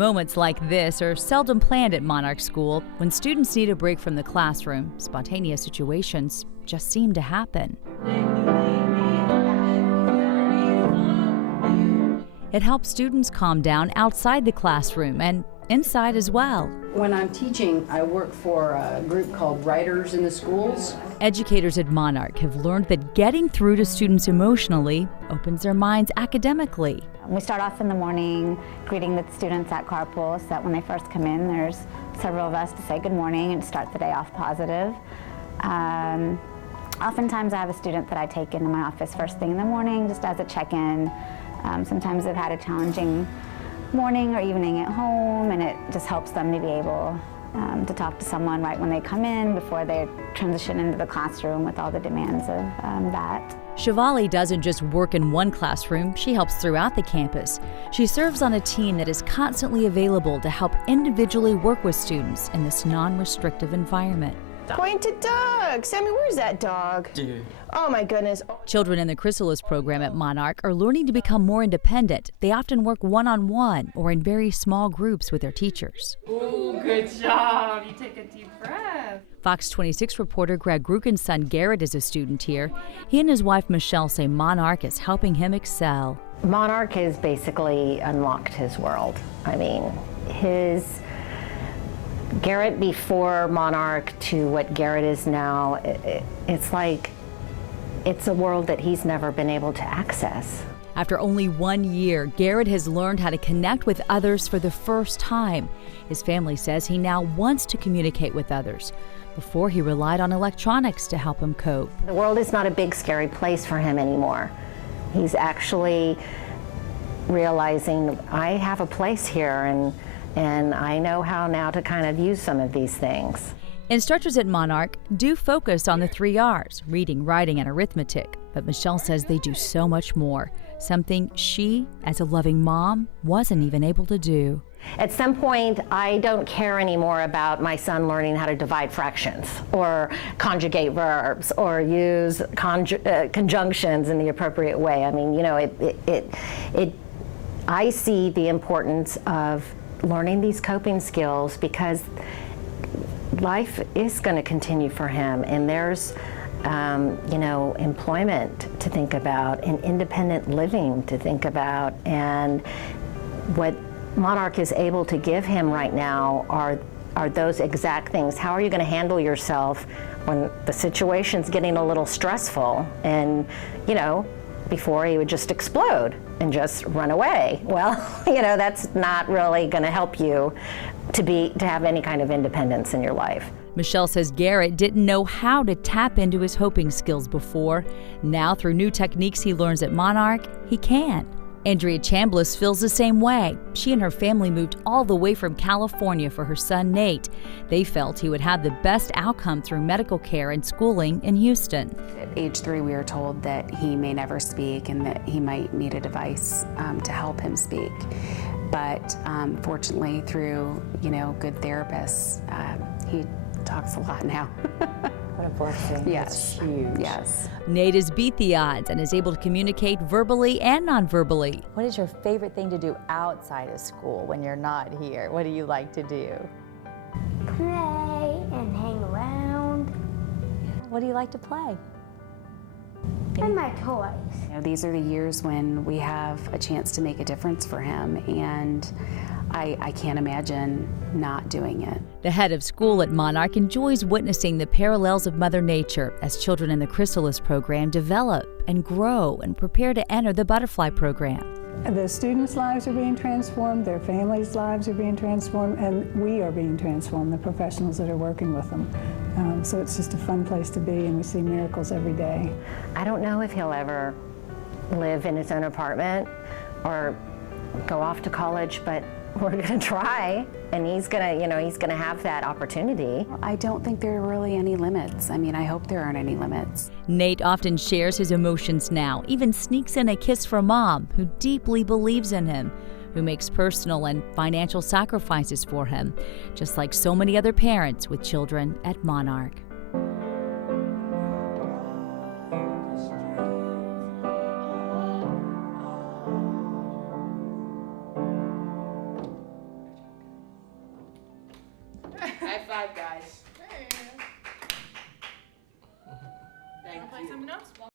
Moments like this are seldom planned at Monarch School. When students need a break from the classroom, spontaneous situations just seem to happen. It helps students calm down outside the classroom and inside as well. When I'm teaching, I work for a group called Writers in the Schools. Educators at Monarch have learned that getting through to students emotionally opens their minds academically. We start off in the morning greeting the students at carpool so that when they first come in, there's several of us to say good morning and start the day off positive. Oftentimes I have a student that I take into my office first thing in the morning just as a check-in. Sometimes they've had a challenging morning or evening at home, and it just helps them to be able to talk to someone right when they come in before they transition into the classroom with all the demands of that. Shivali doesn't just work in one classroom, she helps throughout the campus. She serves on a team that is constantly available to help individually work with students in this non-restrictive environment. Point to Doug. Sammy, where's that dog? Dude. Oh my goodness. Children in the Chrysalis program at Monarch are learning to become more independent. They often work one-on-one or in very small groups with their teachers. Ooh, good job. You take a deep breath. Fox 26 reporter Greg Gruken's son Garrett is a student here. He and his wife Michelle say Monarch is helping him excel. Monarch has basically unlocked his world. I mean, Garrett before Monarch to what Garrett is now, it's like it's a world that he's never been able to access. After only 1 year, Garrett has learned how to connect with others for the first time. His family says he now wants to communicate with others. Before, he relied on electronics to help him cope. The world is not a big, scary place for him anymore. He's actually realizing, I have a place here, and I know how now to kind of use some of these things. Instructors at Monarch do focus on the 3 R's, reading, writing, and arithmetic. But Michelle says they do so much more, something she, as a loving mom, wasn't even able to do. At some point, I don't care anymore about my son learning how to divide fractions or conjugate verbs or use conjunctions in the appropriate way. I mean, you know, I see the importance of learning these coping skills because life is going to continue for him, and there's you know, employment to think about and independent living to think about, and what Monarch is able to give him right now are those exact things. How are you going to handle yourself when the situation's getting a little stressful? And, you know, before he would just explode and just run away. Well, you know, that's not really going to help you to have any kind of independence in your life. Michelle says Garrett didn't know how to tap into his hoping skills before. Now, through new techniques he learns at Monarch, he can. Andrea Chambliss feels the same way. She and her family moved all the way from California for her son Nate. They felt he would have the best outcome through medical care and schooling in Houston. At age 3, we were told that he may never speak and that he might need a device to help him speak. But fortunately, through good therapists, he talks a lot now. What a blessing. Yes. That's huge. Yes. Nate has beat the odds and is able to communicate verbally and non-verbally. What is your favorite thing to do outside of school when you're not here? What do you like to do? Play and hang around. What do you like to play? And my toys. These are the years when we have a chance to make a difference for him, and I can't imagine not doing it. The head of school at Monarch enjoys witnessing the parallels of Mother Nature as children in the Chrysalis program develop and grow and prepare to enter the butterfly program. The students' lives are being transformed, their families' lives are being transformed, and we are being transformed, the professionals that are working with them. So it's just a fun place to be, and we see miracles every day. I don't know if he'll ever live in his own apartment or go off to college, but we're going to try, and he's going to have that opportunity. I don't think there are really any limits. I mean, I hope there aren't any limits. Nate often shares his emotions now, even sneaks in a kiss from Mom, who deeply believes in him, who makes personal and financial sacrifices for him, just like so many other parents with children at Monarch. High five, guys.